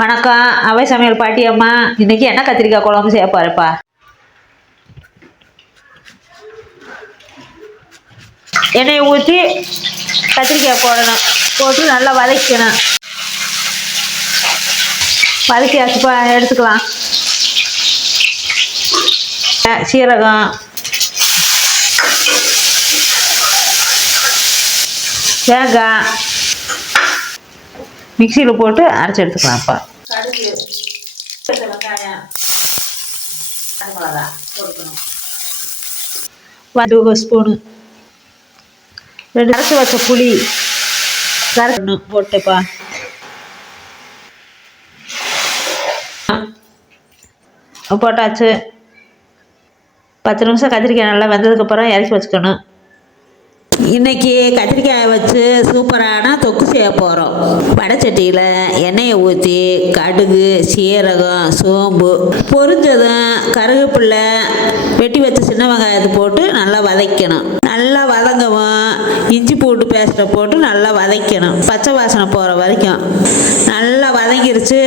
வணக்கம். அவை சமையல் பாட்டியம்மா. இன்னைக்கு என்ன கத்திரிக்காய் குழம்பு செய்ய போறப்பா. எண்ணெயை ஊற்றி கத்திரிக்காய் போடணும். போட்டு நல்லா வதக்கணும். வதக்கியாச்சுப்பா, எடுத்துக்கலாம். சீரகம், தேங்காய் மிக்சியில் போட்டு அரைச்சி எடுத்துக்கலாம்ப்பா. கடுகு, வெங்காயம், மிளகா போட்டுக்கணும். 1 ஸ்பூனு, 2 அரைச்சி வச்ச புளி கரைக்கணும் போட்டுப்பா. போட்டாச்சு. 10 நிமிஷம் கத்திரிக்காய் நல்லா வெந்ததுக்கப்புறம் இறக்கி வச்சுக்கணும். இன்றைக்கி கத்திரிக்காயை வச்சு சூப்பரான தொக்கு செய்ய போகிறோம். வடைச்சட்டியில் எண்ணெயை ஊற்றி கடுகு, சீரகம், சோம்பு பொரிஞ்சதும் கருவேப்பிலை, வெட்டி வச்ச சின்ன வெங்காயத்தை போட்டு நல்லா வதக்கணும். நல்லா வதங்கவும் இஞ்சி பூண்டு பேஸ்ட்டை போட்டு நல்லா வதக்கணும். பச்சை வாசனை போகிற வரைக்கும் நல்லா வதங்கிருச்சு.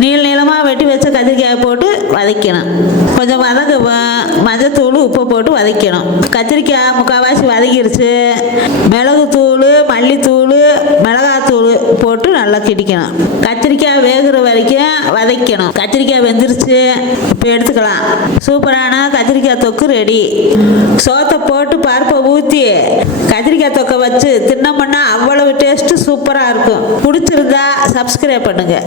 நீளமாக வெட்டி வச்ச கத்திரிக்காயை போட்டு வதக்கணும். கொஞ்சம் வதங்கவும் மஞ்சத்தூள், உப்பு போட்டு வதக்கணும். கத்திரிக்காய் முக்கால்வாசி வதங்கிருச்சு. மிளகுத்தூள், மல்லித்தூள், மிளகாத்தூள் போட்டு நல்லா கிடிக்கணும். கத்திரிக்காய் வேகிற வரைக்கும் வதக்கணும். கத்திரிக்காய் வெந்துருச்சு, இப்போ எடுத்துக்கலாம். சூப்பரான கத்திரிக்காய் தொக்கு ரெடி. சோத்தை போட்டு பருப்பை ஊற்றி கத்திரிக்காய் தொக்கை வச்சு தின்னோம்னா அவ்வளவு டேஸ்ட்டு சூப்பராக இருக்கும். பிடிச்சிருந்தா சப்ஸ்கிரைப் பண்ணுங்கள்.